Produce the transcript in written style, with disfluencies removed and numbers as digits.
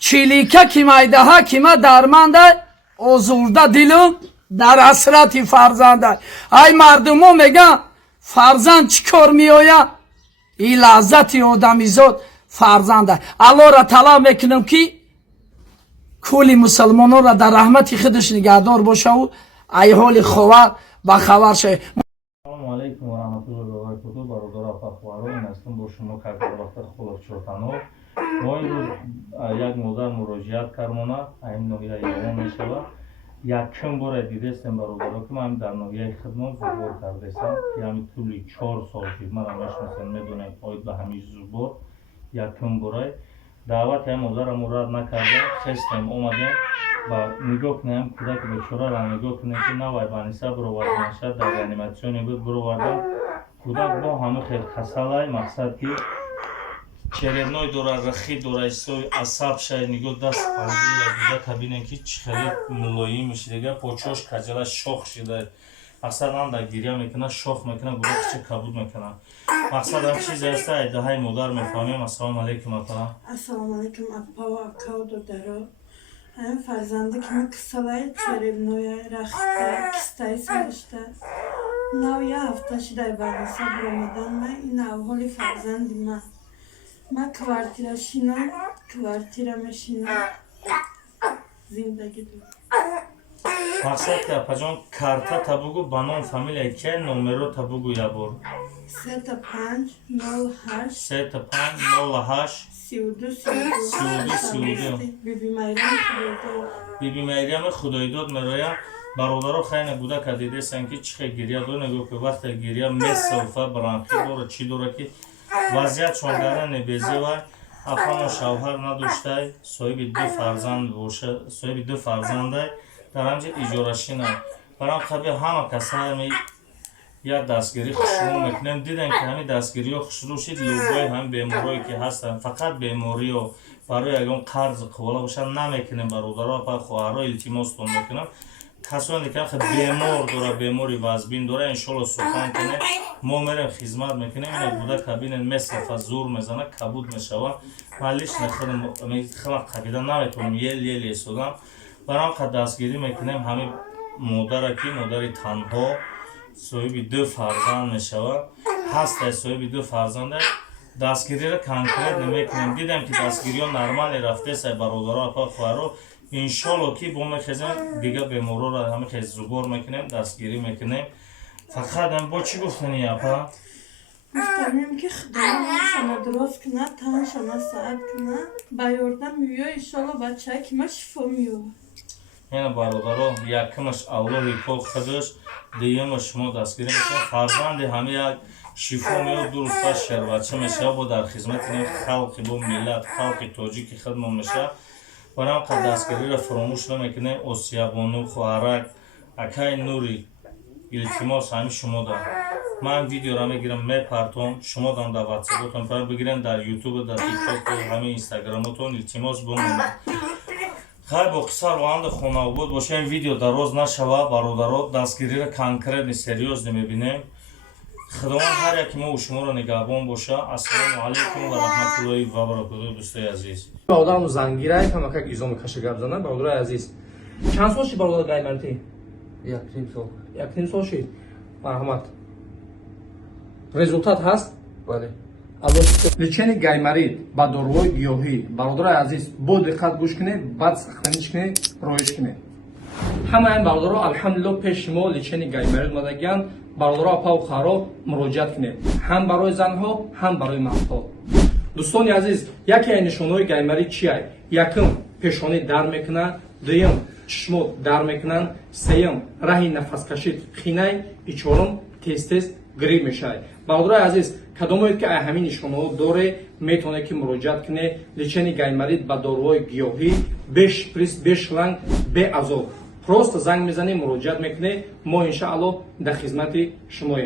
چیلیکا کی مایدها کیما درمانده ازورده دیلو در حسرتی فرزنده. ای مردمو میگن فرزند چیکار میآید؟ این لذتی آدمیزاد فرزنده. الله را طلب میکنم که کلی مسلمانان را در رحمت خودش نگهدار باشه و ای حال خبر با خبر شه. السلام علیکم و رحمت الله و برکاته. برادر افخواران هستم با شما کارگر وقت خلاف چوتانو. ما امروز یک مادر مراجعت کردم این نوعیه ایران میشود. یکم بار دیده استم برادر که من در نوعیه خدمت زبور کرده استم که همین طولی 4 سال که من همش مثلا میدونم باید به همیش زبور یکم برای دعوت هم مادر مراد نکرده خستم اومدیم و نگاه کنیم کودک بیچاره را نگاه کنیم که نوای بانیسا برآورده نشد در انیماسیونی بود برآورده کودک با همه خیلی خسالای مقصد که چرنوی داره رخی داره سوی عصب شاید نگاه دست پنجی و دیگه کبینه که خیلی ملایم میشه دیگه پوچوش کجلا شخ شده مقصد هم در گریه میکنه شخ میکنه گروه چه کبود میکنه مقصد هم چیزی هست ایده های مادر میفهمیم. السلام علیکم اپا. السلام علیکم اپا و اکا و دادرو. هم فرزنده که من کسالای چربنوی رخته کستای سرشته نو یه هفته شده بانیسا برامدن من این اوحالی فرزندی من کوارتیرا شینم کوارتیرا میشینم زندگی دو مقصد که اپا جان کارتا تبوگو بانون فامیل که نومرو تبوگو یا بور 3508 3508 32 بیبی مریم خدایداد مرایا برادرها خیلی بوده که دیده سن که چه گریه دو نگاه که وقت گریه مسلفه برانخی داره چی داره که وضعیت شونگره نبیزه و اپا شوهر نداشته صاحب 2 فرزند باشه صاحب 2 فرزنده در همجا اجارشینه برام خبی همه کسایی یا دستگیری خشرو میکنیم دیدن که همین دستگیری ها خشرو شد لوگوی هم بیماری که هستن فقط بیماری ها برای اگه قرض قوالا باشن نمیکنیم برادرها پا خواهرها التماس میکنم کسانی که بیمار داره بیماری وزبین داره انشالله سخن کنه ما میریم خدمت میکنیم این بوده کابین مثل زور میزنه کبود میشوه مالیش نخورم خلق قبیده نمیتونم یه سودم برام که دستگیری میکنیم همین مادر که مادر تنها صاحب 2 فرزند میشوه هست صاحب 2 فرزنده دستگیری را کنکریت نمیکنیم دیدم که دستگیری ها نرمال رفته سای برادرها اپا خواهرها انشالله که با میخیزیم دیگه بیمارو را همه خیز زبور میکنیم دستگیری میکنیم فقط هم با چی گفتنی اپا؟ گفتمیم که خدا شما درست کنه تمام شما ساعت کنه بیاردم میوه انشالله بچه که ما شفا میوه این برادرها یکمش اولوی پاک خودش دیگمش شما دستگیری میکنیم فرزند همه یک شفا میوه درسته شربچه میشه با در خدمت این خلق با ملت خلق تاجیک خدمت میشه برام که دستگیری را فراموش نمیکنیم آسیابانو خواهرک اکای نوری التماس همین شما دارم من ویدیو را میگیرم میپرتم شما دارم در واتساپتون پر بگیرن در یوتیوب در تیک تاک و همین اینستاگرامتون التماس بمونید خیلی با قصر و اند خونه بود باشه این ویدیو دراز نشوه برادرها دستگیری را کنکریت سریوز نمیبینیم خداوند هر یکی ما و شما را نگهبان باشه. السلام علیکم و رحمت الله و برکاته دوستای عزیز. برادرم زنگیره کمک ایزام کشه گپ زنه برادر عزیز چند سال شد برادر گایمرتی؟ 1.5 سال. 1.5 سال شد. مرحمت. результат هست؟ بله. لچنی گایمرید با داروهای گیاهی برادر عزیز با دقت گوش کنید بعد سخنیش کنید رویش کنید همه این برادرها الحمدلله پیش ما لچنی گایمرید مدگیان برادرها اپا و خواهرها مراجعت کنید هم برای زنها هم برای مردها. دوستان عزیز یکی از نشانه‌های گایمرید چیه؟ یکم پیشانی در میکنه دوم چشم در میکنن سوم راه نفس کشید خینه چهارم تست گری میشه. برادر عزیز کدومید که همین نشانه‌ها داره میتونه که مراجعت کنه لچنی گایمرید با داروهای گیاهی بیش پریس بیش لنگ به عذاب پروست زنگ میزنه مراجعت میکنه ما ان شاء الله در خدمت شما